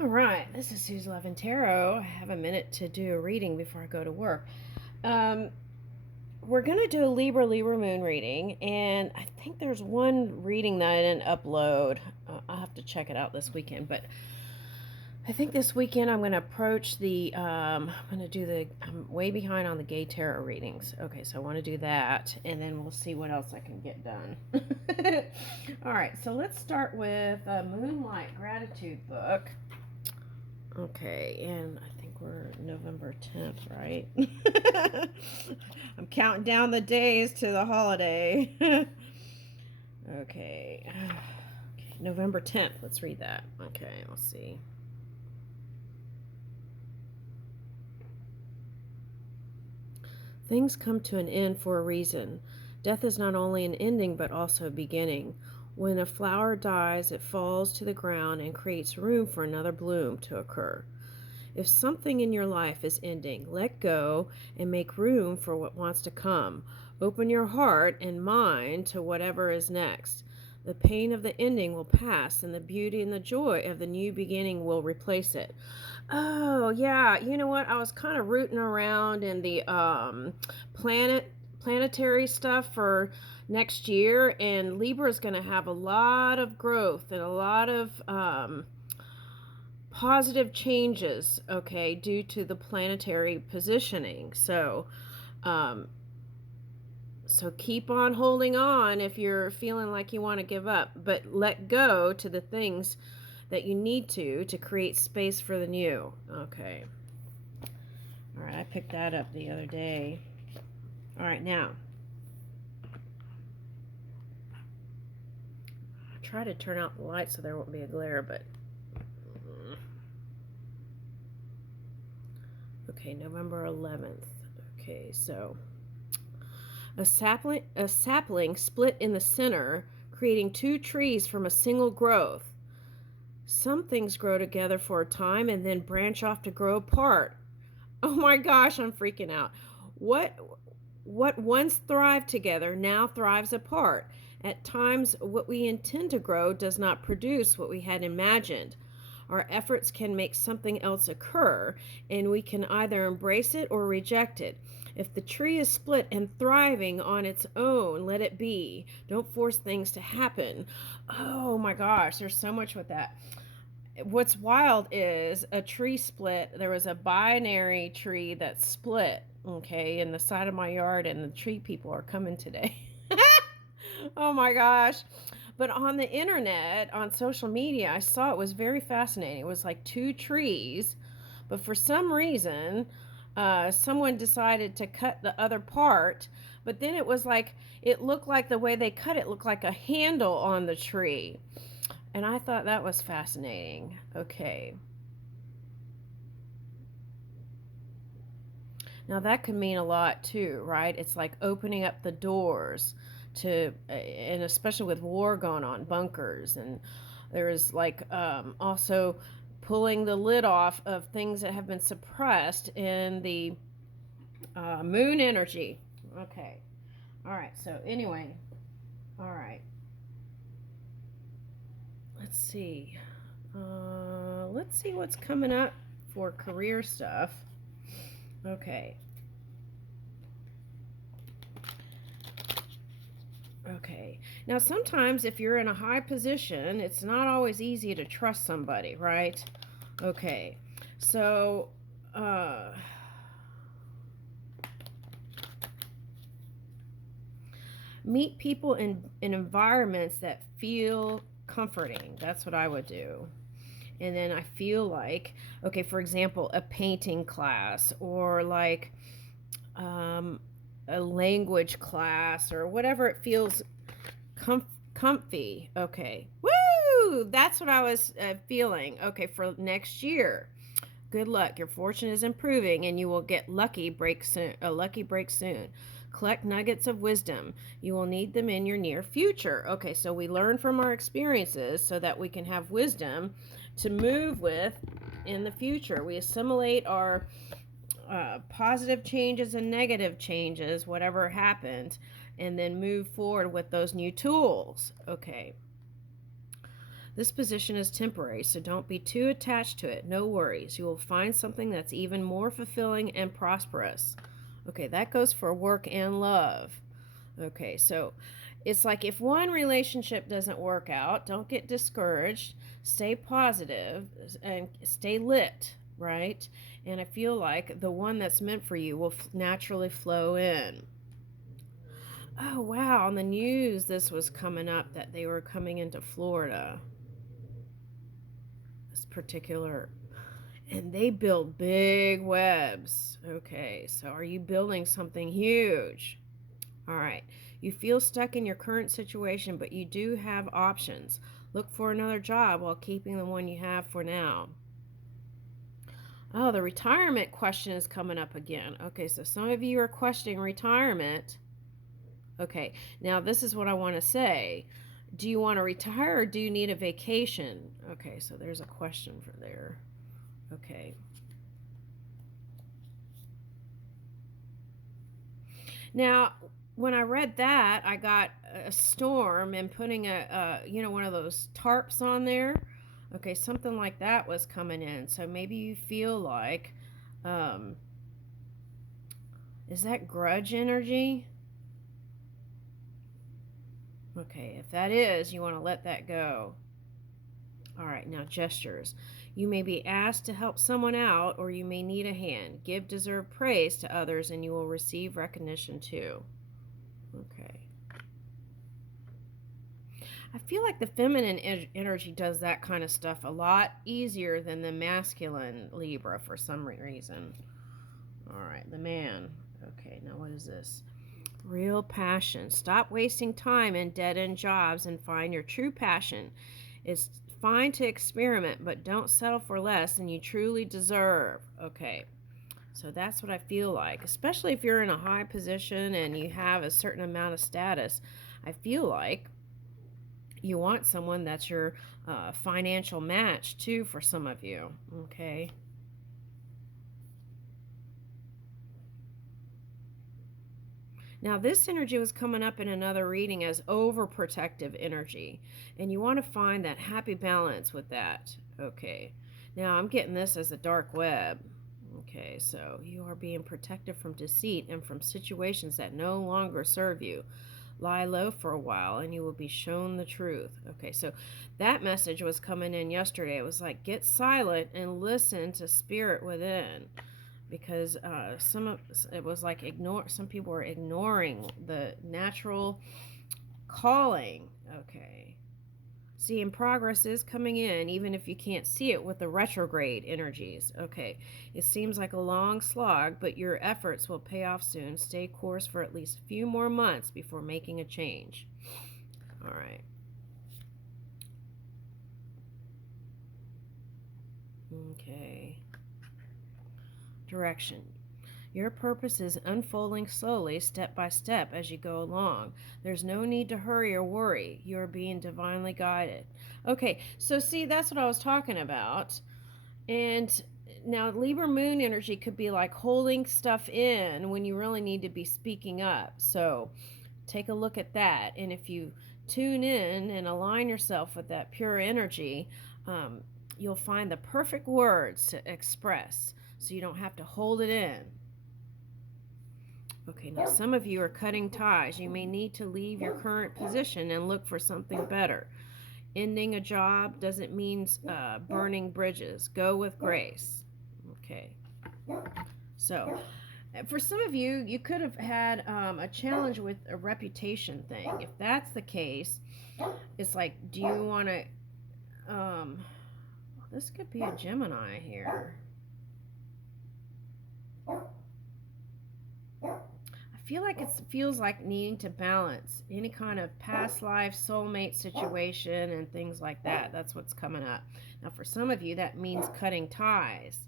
All right, this is Sue's Love and Tarot. I have a minute to do a reading before I go to work. Um, we're going to do a Libra moon reading, and I think there's one reading that I didn't upload. I'll have to check it out this weekend, but I think this weekend I'm going to approach I'm way behind on the gay tarot readings. Okay, so I want to do that, and then we'll see what else I can get done. All right, so let's start with a Moonlight Gratitude book. Okay, and I think we're November 10th, right? I'm counting down the days to the holiday. Okay. Okay, November 10th. Let's read that. Okay, let's see. Things come to an end for a reason. Death is not only an ending, but also a beginning. When a flower dies, it falls to the ground and creates room for another bloom to occur. If something in your life is ending, let go and make room for what wants to come. Open your heart and mind to whatever is next. The pain of the ending will pass, and the beauty and the joy of the new beginning will replace it. Oh, yeah. You know what? I was kind of rooting around in the planetary stuff for next year, and Libra is going to have a lot of growth and a lot of positive changes, okay, due to the planetary positioning. So keep on holding on if you're feeling like you want to give up, but let go to the things that you need to create space for the new. Okay. All right, I picked that up the other day. All right, now I'll try to turn out the light so there won't be a glare, but okay, November 11th. Okay, so a sapling split in the center, creating two trees from a single growth. Some things grow together for a time and then branch off to grow apart. Oh my gosh, I'm freaking out. What once thrived together now thrives apart. At times, what we intend to grow does not produce what we had imagined. Our efforts can make something else occur, and we can either embrace it or reject it. If the tree is split and thriving on its own, let it be. Don't force things to happen. Oh my gosh, there's so much with that. What's wild is a tree split. There was a binary tree that split, okay, in the side of my yard, and the tree people are coming today. Oh my gosh. But on the internet, on social media, I saw it was very fascinating. It was like two trees, but for some reason, someone decided to cut the other part, but then it was like, it looked like the way they cut it looked like a handle on the tree. And I thought that was fascinating. Okay. Now that could mean a lot too, right? It's like opening up the doors to, and especially with war going on, bunkers, and there's like also pulling the lid off of things that have been suppressed in the moon energy. Okay. All right. So anyway, all right. Let's see. Let's see what's coming up for career stuff. Okay. Okay. Now, sometimes if you're in a high position, it's not always easy to trust somebody, right? Okay. So, meet people in environments that feel comforting. That's what I would do. And then I feel like, okay, for example, a painting class, or like a language class, or whatever it feels comfy. Okay. Woo! That's what I was feeling. Okay, for next year. Good luck. Your fortune is improving, and you will get lucky break soon. A lucky break soon. Collect nuggets of wisdom. You will need them in your near future. Okay, so we learn from our experiences so that we can have wisdom to move with in the future. We assimilate our positive changes and negative changes, whatever happened, and then move forward with those new tools. Okay. This position is temporary, so don't be too attached to it. No worries. You will find something that's even more fulfilling and prosperous. Okay, that goes for work and love. Okay, so it's like if one relationship doesn't work out, don't get discouraged. Stay positive and stay lit, right? And I feel like the one that's meant for you will naturally flow in. Oh, wow. On the news, this was coming up that they were coming into Florida. This particular, and they build big webs. Okay, so are you building something huge? All right. You feel stuck in your current situation, but you do have options. Look for another job while keeping the one you have for now. Oh, the retirement question is coming up again. Okay, so some of you are questioning retirement. Okay, now this is what I want to say. Do you want to retire or do you need a vacation? Okay, so there's a question for there. Okay. Now, when I read that, I got a storm and putting one of those tarps on there. Okay, something like that was coming in. So maybe you feel like, is that grudge energy? Okay, if that is, you want to let that go. All right, now gestures. You may be asked to help someone out, or you may need a hand. Give deserved praise to others, and you will receive recognition too. Okay. I feel like the feminine energy does that kind of stuff a lot easier than the masculine Libra for some reason. All right, the man. Okay, now what is this? Real passion. Stop wasting time in dead-end jobs and find your true passion. It's fine to experiment, but don't settle for less than you truly deserve. Okay, so that's what I feel like, especially if you're in a high position and you have a certain amount of status. I feel like you want someone that's your financial match too for some of you. Okay. Now, this energy was coming up in another reading as overprotective energy, and you want to find that happy balance with that. Okay. Now, I'm getting this as a dark web. Okay, so you are being protected from deceit and from situations that no longer serve you. Lie low for a while and you will be shown the truth. Okay, so that message was coming in yesterday. It was like, get silent and listen to spirit within, because it was like some people were ignoring the natural calling. Okay, seeing progress is coming in even if you can't see it with the retrograde energies. Okay, it seems like a long slog, but your efforts will pay off soon. Stay course for at least a few more months before making a change. All right. Okay. Direction. Your purpose is unfolding slowly, step by step, as you go along. There's no need to hurry or worry. You are being divinely guided. Okay, so see, that's what I was talking about. And now Libra moon energy could be like holding stuff in when you really need to be speaking up. So take a look at that. And if you tune in and align yourself with that pure energy, you'll find the perfect words to express so you don't have to hold it in. Okay, now some of you are cutting ties. You may need to leave your current position and look for something better. Ending a job doesn't mean burning bridges. Go with grace. Okay. So, for some of you, you could have had a challenge with a reputation thing. If that's the case, it's like, do you want to... this could be a Gemini here. I feel like it feels like needing to balance any kind of past life soulmate situation and things like that. That's what's coming up. Now, for some of you, that means cutting ties.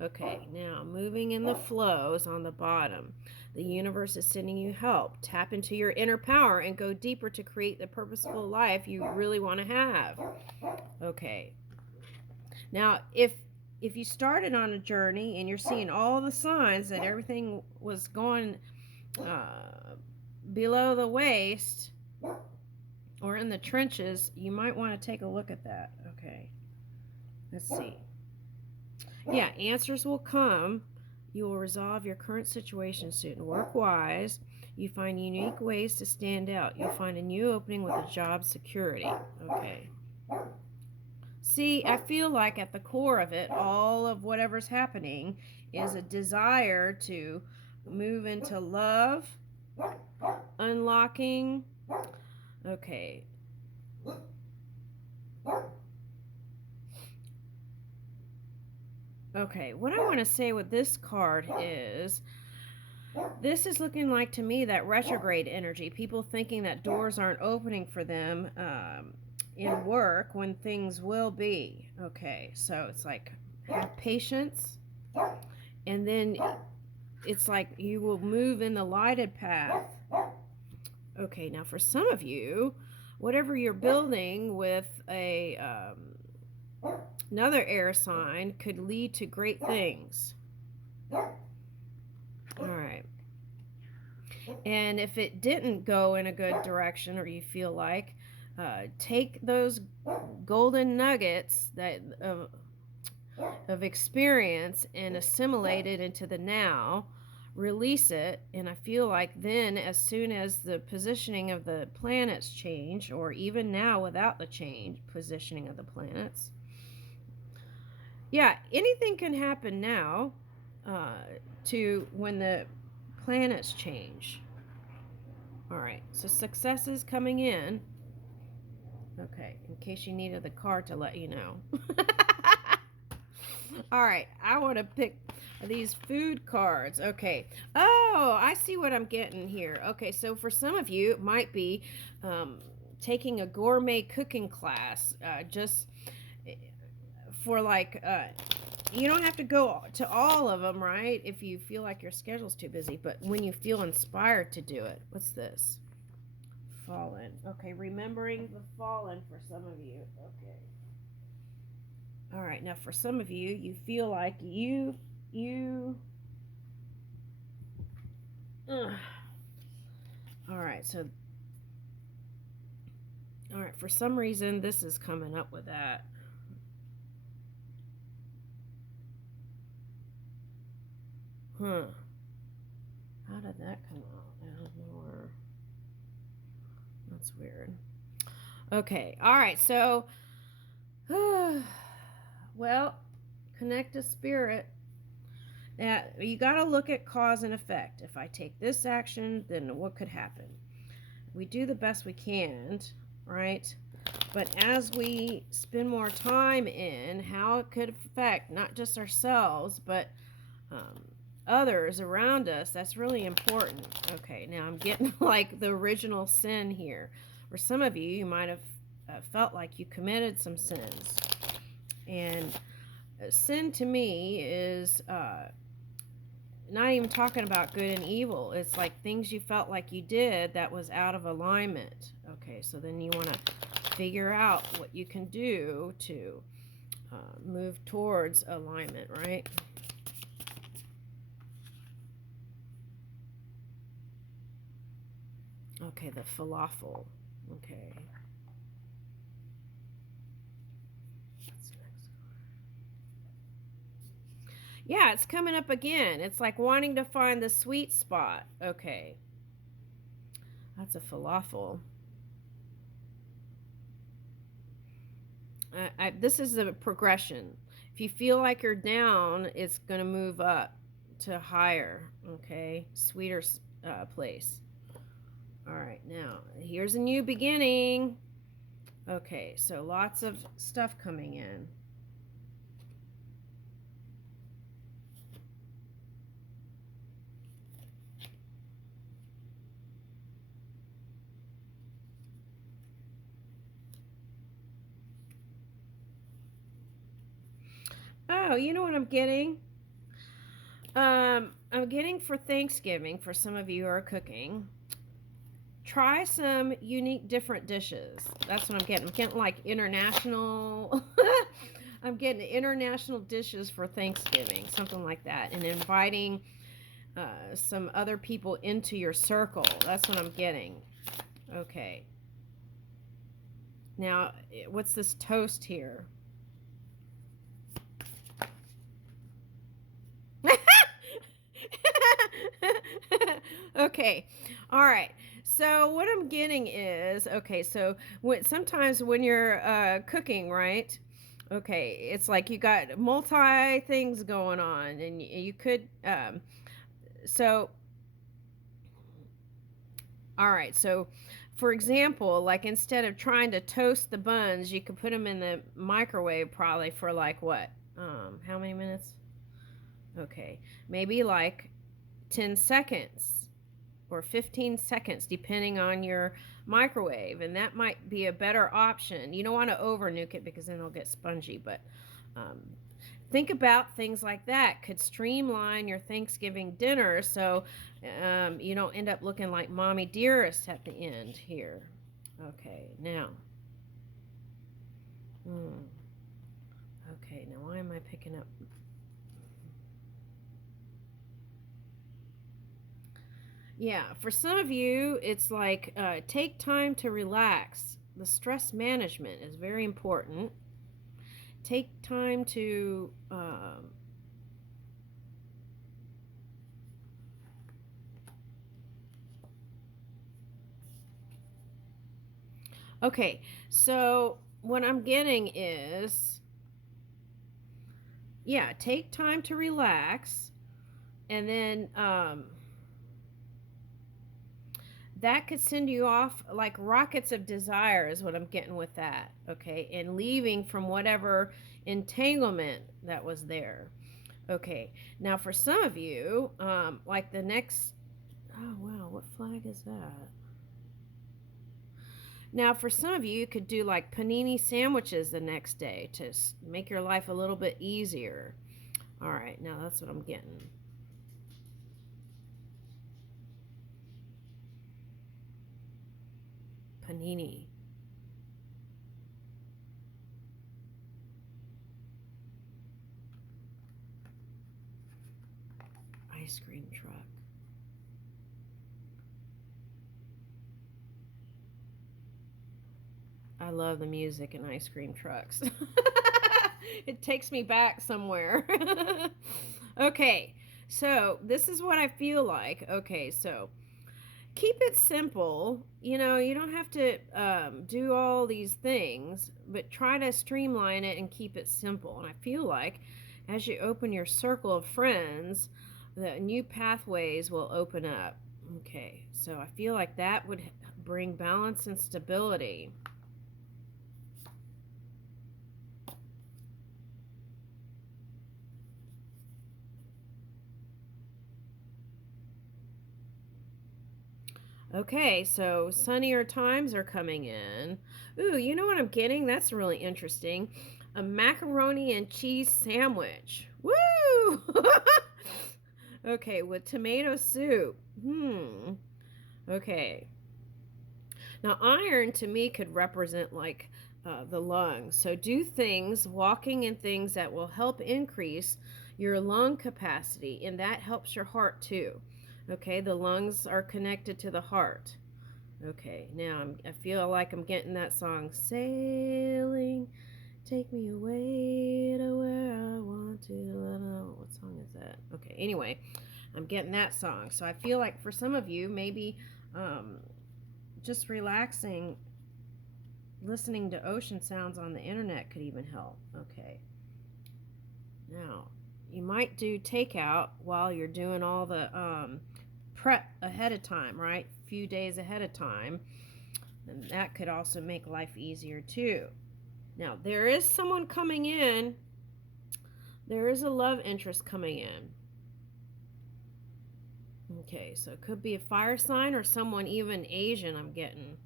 Okay, now moving in the flows on the bottom. The universe is sending you help. Tap into your inner power and go deeper to create the purposeful life you really want to have. Okay. Now, if you started on a journey and you're seeing all the signs that everything was going below the waist, or in the trenches, you might want to take a look at that. Okay, let's see. Yeah, answers will come. You will resolve your current situation soon. Work wise. You find unique ways to stand out. You'll find a new opening with a job security. Okay. See, I feel like at the core of it, all of whatever's happening is a desire to move into love, unlocking. Okay. Okay, what I want to say with this card is this is looking like to me that retrograde energy. People thinking that doors aren't opening for them in work when things will be. Okay, so it's like have patience, and then it's like you will move in the lighted path. Okay, now for some of you, whatever you're building with another air sign could lead to great things. All right. And if it didn't go in a good direction, or you feel like, take those golden nuggets of experience and assimilate it into the now, release it, and I feel like then as soon as the positioning of the planets change, or even now without the positioning of the planets, yeah, anything can happen now to when the planets change. All right, so success is coming in. Okay, in case you needed the card to let you know. All right, I want to pick these food cards. Okay. Oh, I see what I'm getting here. Okay, so for some of you, it might be taking a gourmet cooking class just for like, you don't have to go to all of them, right? If you feel like your schedule's too busy, but when you feel inspired to do it. What's this? Fallen. Okay, remembering the fallen for some of you. Okay. All right, now for some of you, you feel like you all right, so all right, for some reason this is coming up with that. Huh. How did that come out? I don't know. That's weird. Okay. All right. So, well, connect to spirit. Now, you got to look at cause and effect. If I take this action, then what could happen? We do the best we can, right? But as we spend more time in how it could affect not just ourselves, but others around us, that's really important. Okay, now I'm getting like the original sin here. For some of you, you might have felt like you committed some sins. And sin to me is not even talking about good and evil. It's like things you felt like you did that was out of alignment. Okay, so then you want to figure out what you can do to move towards alignment, right? Okay, the falafel. Okay. What's next? Yeah, it's coming up again. It's like wanting to find the sweet spot. Okay. That's a falafel. This is a progression. If you feel like you're down, it's going to move up to higher. Okay. Sweeter place. All right, now here's a new beginning. Okay, so lots of stuff coming in. Oh, you know what I'm getting? I'm getting for Thanksgiving, for some of you who are cooking, try some unique different dishes. That's what I'm getting. I'm getting like international I'm getting international dishes for Thanksgiving, something like that, and inviting some other people into your circle. That's what I'm getting. Okay. Now, what's this toast here? Okay. All right. So what I'm getting is, okay, so sometimes when you're cooking, right? Okay, it's like you got multi things going on, and you could so all right. So for example, like instead of trying to toast the buns, you could put them in the microwave probably for like what? How many minutes? Okay. Maybe like 10 seconds or 15 seconds, depending on your microwave. And that might be a better option. You don't want to over nuke it because then it'll get spongy. But um, think about things like that. Could streamline your Thanksgiving dinner so you don't end up looking like Mommy Dearest at the end here. Okay, now. Okay, now why am I picking up? Yeah, for some of you, it's like take time to relax. The stress management is very important. Take time to okay, so what I'm getting is, yeah, take time to relax, and then that could send you off like rockets of desire is what I'm getting with that. Okay, and leaving from whatever entanglement that was there. Okay, now for some of you, like the next, oh wow, what flag is that? Now for some of you, you could do like panini sandwiches the next day to make your life a little bit easier. All right, now that's what I'm getting. Panini. Ice cream truck. I love the music in ice cream trucks. It takes me back somewhere. Okay, so this is what I feel like. Okay, so keep it simple. You know, you don't have to do all these things, but try to streamline it and keep it simple. And I feel like as you open your circle of friends, the new pathways will open up. Okay, so I feel like that would bring balance and stability. Okay, so sunnier times are coming in. Ooh, you know what I'm getting? That's really interesting. A macaroni and cheese sandwich. Woo! Okay, with tomato soup. Okay. Now, iron to me could represent like the lungs. So, do things, walking in things that will help increase your lung capacity, and that helps your heart too. Okay, the lungs are connected to the heart. Okay, now I feel like I'm getting that song, Sailing, Take Me Away to Where I Want to. I don't know, what song is that? Okay, anyway, I'm getting that song. So I feel like for some of you, maybe just relaxing, listening to ocean sounds on the internet could even help. Okay, now you might do takeout while you're doing all the prep ahead of time, right? A few days ahead of time. And that could also make life easier too. Now, there is someone coming in. There is a love interest coming in. Okay, so it could be a fire sign or someone even Asian, I'm getting.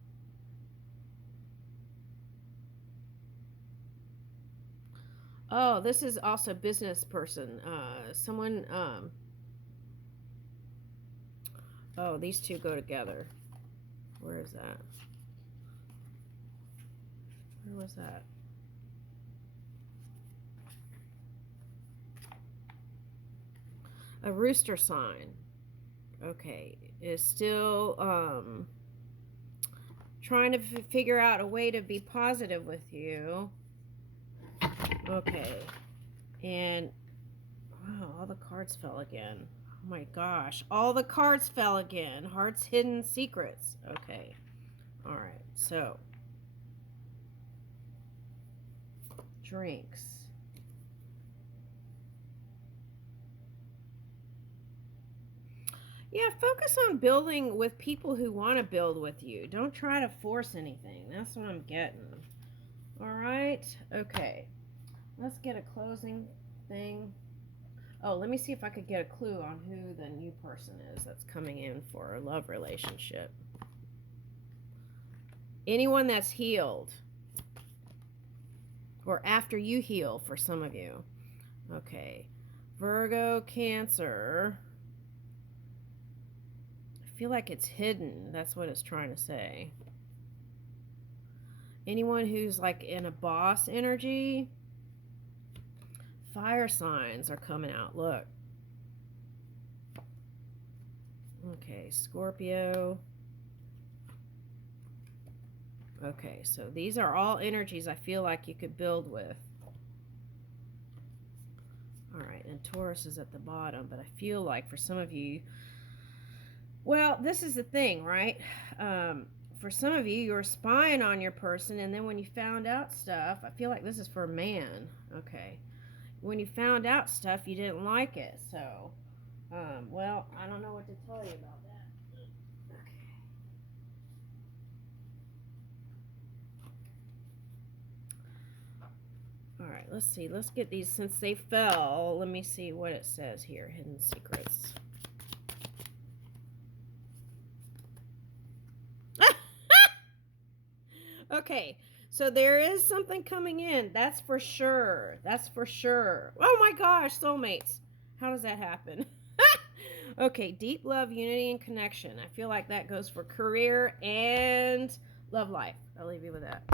Oh, this is also a business person. Someone, oh, these two go together. Where is that? Where was that? A rooster sign. Okay, is still trying to figure out a way to be positive with you. Okay. And, wow, all the cards fell again. Oh my gosh. All the cards fell again. Heart's hidden secrets. Okay. All right. So, drinks. Yeah, focus on building with people who want to build with you. Don't try to force anything. That's what I'm getting. All right. Okay. Let's get a closing thing. Oh, let me see if I could get a clue on who the new person is that's coming in for a love relationship. Anyone that's healed. Or after you heal for some of you. Okay. Virgo, Cancer. I feel like it's hidden. That's what it's trying to say. Anyone who's like in a boss energy. Fire signs are coming out. Look. Okay, Scorpio. Okay, so these are all energies I feel like you could build with. All right, and Taurus is at the bottom, but I feel like for some of you, well, this is the thing, right? For some of you, you're spying on your person, and then when you found out stuff, I feel like this is for a man. Okay. When you found out stuff, you didn't like it. So, well, I don't know what to tell you about that. Okay. All right, let's see. Let's get these since they fell. Let me see what it says here. Hidden secrets. Okay, so there is something coming in. That's for sure. That's for sure. Oh my gosh, soulmates. How does that happen? Okay, deep love, unity, and connection. I feel like that goes for career and love life. I'll leave you with that.